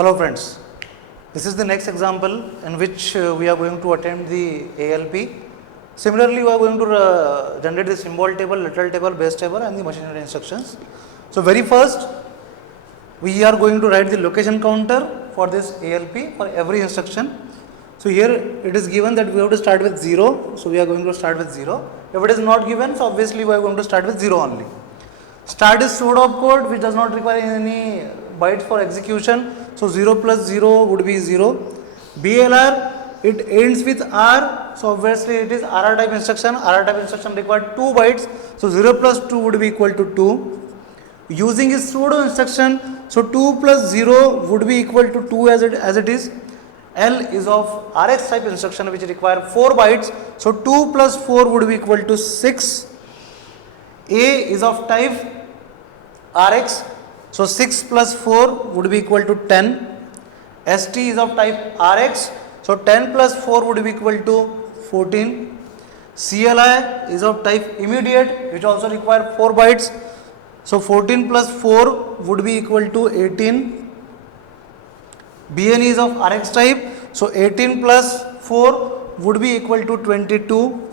Hello friends, this is the next example in which we are going to attempt the ALP. Similarly, we are going to generate the symbol table, literal table, base table and the machinery instructions. So very first, we are going to write the location counter for this ALP for every instruction. So here it is given that we have to start with 0, so we are going to start with 0. If it is not given, so obviously we are going to start with 0 only. Start is pseudo opcode which does not require any bytes for execution. So 0 plus 0 would be 0. BLR, it ends with R, so obviously it is RR type instruction. RR type instruction require 2 bytes, so 0 plus 2 would be equal to 2. Using is pseudo instruction, so 2 plus 0 would be equal to 2 as it is. L is of RX type instruction which require 4 bytes, so 2 plus 4 would be equal to 6. A is of type RX, so 6 plus 4 would be equal to 10. ST is of type RX, so 10 plus 4 would be equal to 14. CLI is of type immediate which also require 4 bytes, so 14 plus 4 would be equal to 18. BNE is of RX type, so 18 plus 4 would be equal to 22.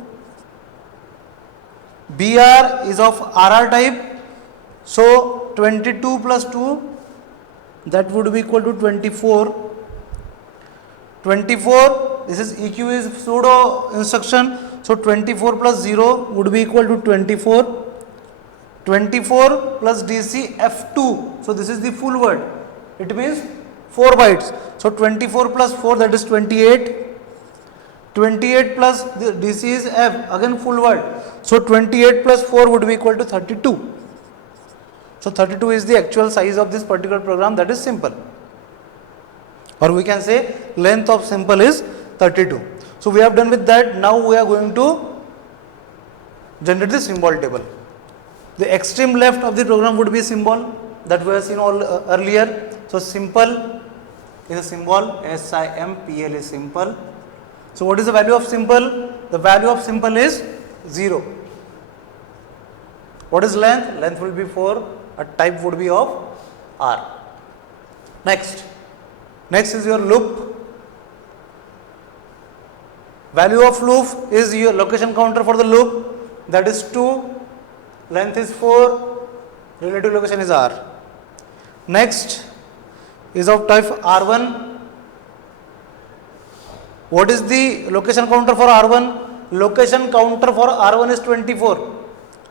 BR is of RR type, so 22 plus 2 that would be equal to 24. 24, this is EQ is pseudo instruction, so 24 plus 0 would be equal to 24. 24 plus DC F2, so this is the full word, it means 4 bytes, so 24 plus 4 that is 28. 28 plus the DC is F, again full word, so 28 plus 4 would be equal to 32. So 32 is the actual size of this particular program, that is simple, or we can say length of simple is 32. So we have done with that. Now we are going to generate the symbol table. The extreme left of the program would be a symbol that we have seen earlier. So simple is a symbol, SIMPL is simple. So what is the value of simple? The value of simple is 0. What is length? Length will be 4, a type would be of R. Next is your loop. Value of loop is your location counter for the loop, that is 2, length is 4, relative location is R. Next is of type R1. What is the location counter for R1? Location counter for R1 is 24,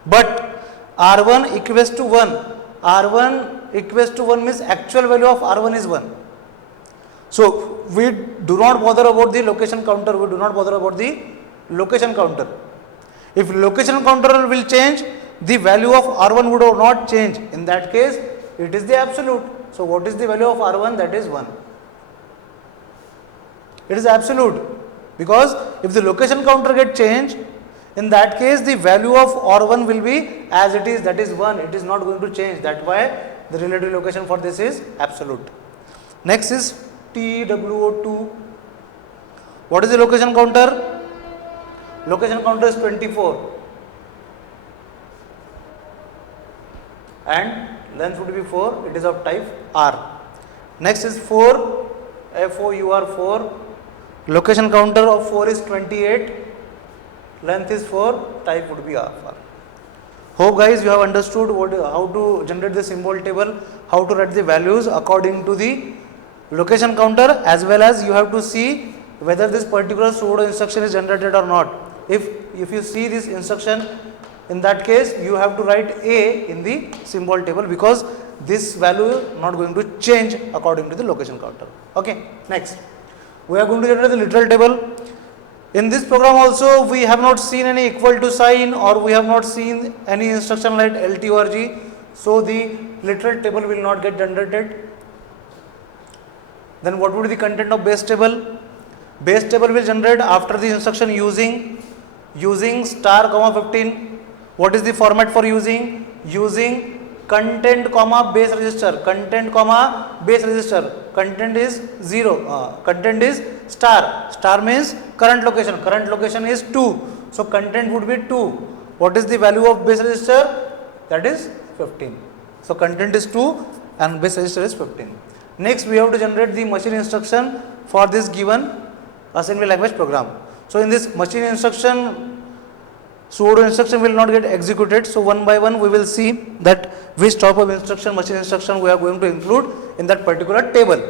but R1 equals to 1. R1 equals to 1 means actual value of R1 is 1. So we do not bother about the location counter, If location counter will change, the value of R1 would not change. In that case, it is the absolute. So what is the value of R1? That is 1. It is absolute, because if the location counter get changed, in that case the value of R1 will be as it is, that is 1. It is not going to change. That's why the relative location for this is absolute. Next is TWO2. What is the location counter? Location counter is 24 and length would be 4. It is of type R. Next is 4, FOUR4. Location counter of 4 is 28. Length is 4. Type would be R. Hope guys you have understood how to generate the symbol table, how to write the values according to the location counter, as well as you have to see whether this particular pseudo instruction is generated or not. If you see this instruction, in that case you have to write A in the symbol table, because this value is not going to change according to the location counter. Okay, next we are going to generate the literal table. In this program also we have not seen any equal to sign, or we have not seen any instruction like LT or G, so the literal table will not get generated. Then what would be the content of base table? Base table will generate after the instruction using star comma 15. What is the format for using? Using content comma base register. Content comma base register. Content is 0. Content is star. Star means current location. Current location is 2. So content would be 2. What is the value of base register? That is 15. So content is 2 and base register is 15. Next we have to generate the machine instruction for this given assembly language program. So in this machine instruction, pseudo instruction will not get executed. So one by one we will see that which type of instruction, machine instruction we are going to include in that particular table.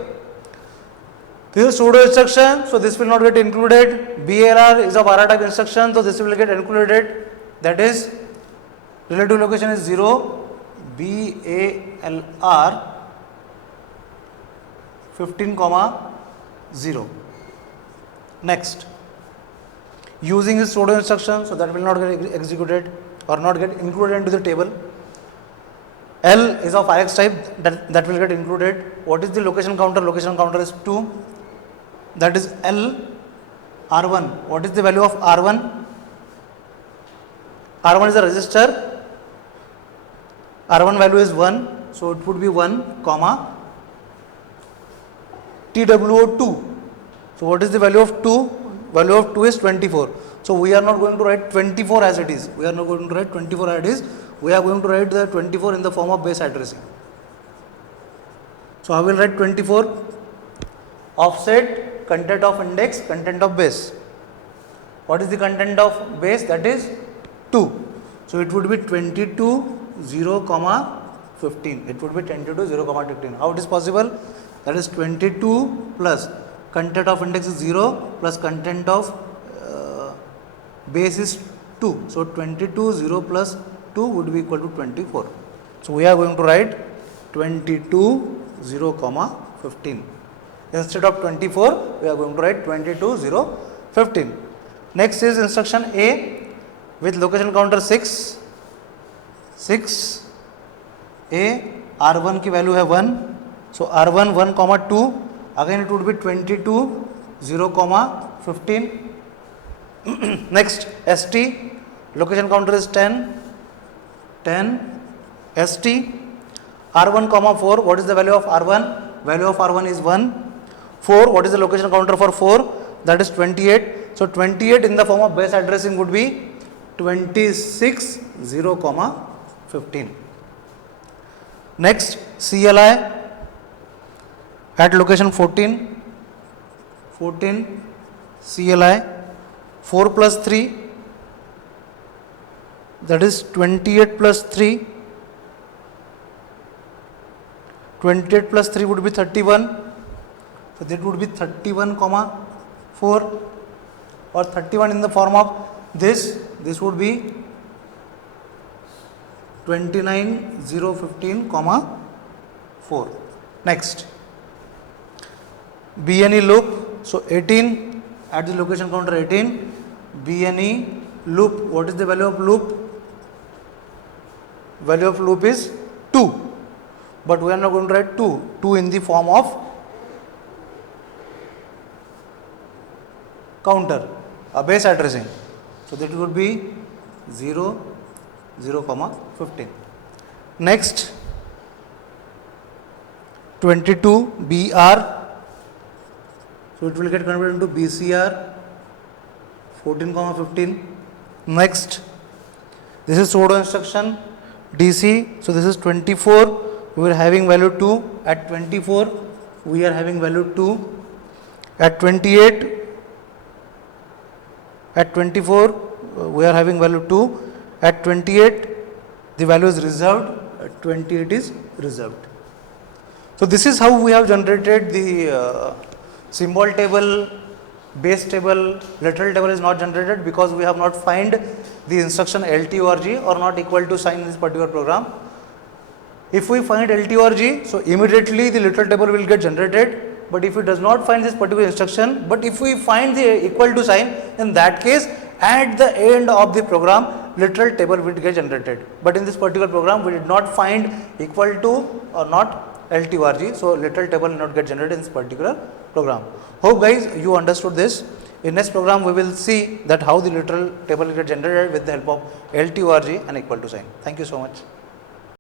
This is pseudo instruction, so this will not get included. BALR is a bar type instruction, so this will get included. That is relative location is 0, BALR 15, 0. Next, using this pseudo instruction, so that will not get executed or not get included into the table. L is of RX type, that will get included. What is the location counter? Location counter is 2. That is L R1. What is the value of R1? R1 is a register. R1 value is 1. So it would be 1, comma TWO2. So what is the value of 2? Value of 2 is 24. So we are not going to write 24 as it is. We are not going to write 24 as it is. We are going to write the 24 in the form of base addressing. So I will write 24 offset content of index, content of base. What is the content of base? That is 2. So it would be 22, 0, 15. It would be 22, 0, 15. How it is possible? That is 22 plus content of index is 0 plus content of base is 2. So 22, 0 plus 2 would be equal to 24. So we are going to write 22, 0, 15. Instead of 24, we are going to write 22, 0, 15. Next is instruction A with location counter 6. 6 A, R1 की value है 1. So R1 1, 2. Again it would be 22, 0, 15. Next ST, location counter is 10. 10 ST, R1, 4. What is the value of R1? Value of R1 is 1. 4, what is the location counter for 4? That is 28. So 28 in the form of base addressing would be 26, 0, 15. Next CLI at location 14. 14 CLI 4 plus 3, that is 28 plus 3. 28 plus 3 would be 31. So that would be 31, 4, or 31 in the form of this. This would be 29, 0, 15, 4. Next, BNE loop. So 18 at the location counter 18. BNE loop. What is the value of loop? Value of loop is 2. But we are not going to write 2. 2 in the form of counter, a base addressing. So that would be 0, 0, 15. Next, 22 BR. So it will get converted into BCR 14, 15. Next, this is pseudo instruction DC. So this is 24. We are having value 2. At 24, we are having value 2. At 28, at 24, we are having value 2. At 28, the value is reserved. At 28 is reserved. So this is how we have generated the symbol table, base table. Literal table is not generated because we have not find the instruction LTORG or not equal to sign in this particular program. If we find LTORG, so immediately the literal table will get generated. But if it does not find this particular instruction, but if we find the equal to sign, in that case at the end of the program literal table will get generated. But in this particular program we did not find equal to or not LTORG, so literal table will not get generated in this particular program. Hope guys you understood this. In next program we will see that how the literal table will get generated with the help of LTORG and equal to sign. Thank you so much.